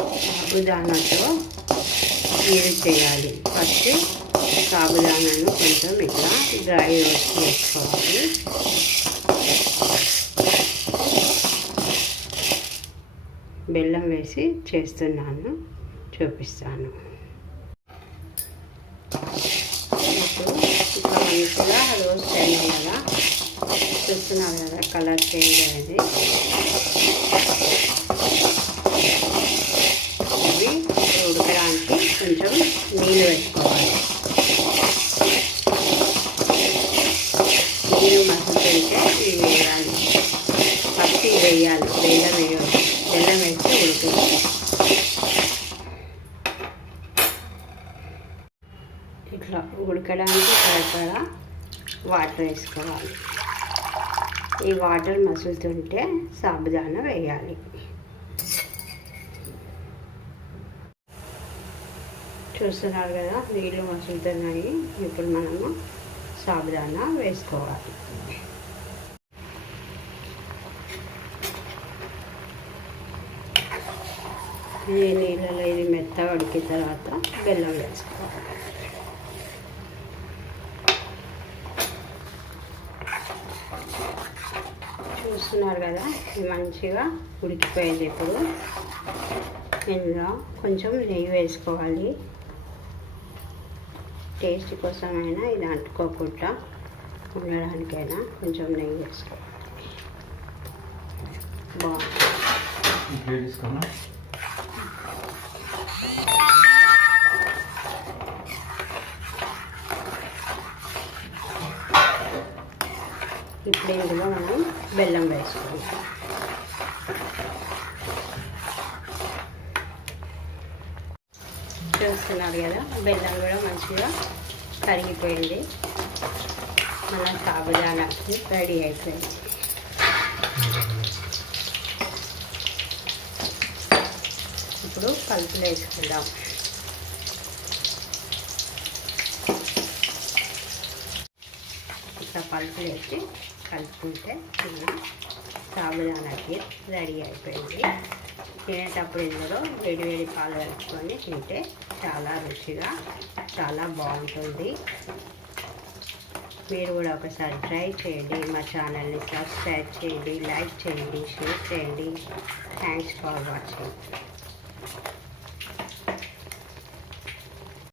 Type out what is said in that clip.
సాబుదానాతో use చేయాలి. First సాబుదానాను కొంచెం ఇట్లా డ్రై రోస్ట్ చేసుకోవాలి. బెల్లం వేసి చేస్తున్నాను, చూపిస్తాను. ఇప్పుడు ఇట్లా మంచిగా రోస్ట్ అయింది కదా, చూస్తున్నారు కదా కలర్ చేంజ్ అనేది. ఇవి ఉడకడానికి కొంచెం నీళ్ళు వేసుకోవాలి. నీళ్ళు మసులుతుంటే ఇవి వేయాలి. ఫస్ట్ ఇవి వేయాలి, బెల్లం వేయాలి. బెల్లం వేసి ఉడుకుతుంది. ఇట్లా ఉడకడానికి సరిపడా వాటర్ వేసుకోవాలి. ఈ వాటర్ మసులుతుంటే సాబుదానా వేయాలి. చూస్తున్నారు కదా నీళ్ళు మసులుతున్నాయి. ఇప్పుడు మనము సాబుదానా వేసుకోవాలి. ఈ నీళ్ళలో ఇది మెత్తగా ఉడికిన తర్వాత బెల్లం వేసుకోవాలి. చూస్తున్నారు కదా ఇది మంచిగా ఉడికిపోయింది. ఇప్పుడు ఇందులో కొంచెం నెయ్యి వేసుకోవాలి. టేస్ట్ కోసమైనా ఇది అంటుకోకుండా ఉండడానికైనా కొంచెం నెయ్యి వేసుకోవాలి. బాగుంటుంది. ఇప్పుడు ఇందులో మనం బెల్లం వేసుకోవాలి. చూస్తున్నారు కదా బెల్లం కూడా మంచిగా కరిగిపోయింది. మన సాబుదానాకి రెడీ అయిపోయింది. ఇప్పుడు కలుపులు వేసుకుందాం. ఇట్లా కలుపులు వేసి కలుపుకుంటే సాబుదానాకి రెడీ అయిపోయింది. తినేటప్పుడు ఇందులో వేడి వేడి పాలు కలుపుకొని తింటే చాలా రుచిగా చాలా బాగుంటుంది. మీరు కూడా ఒకసారి ట్రై చేయండి. మా ఛానల్ని సబ్స్క్రైబ్ చేయండి, లైక్ చేయండి, షేర్ చేయండి. Thanks for watching.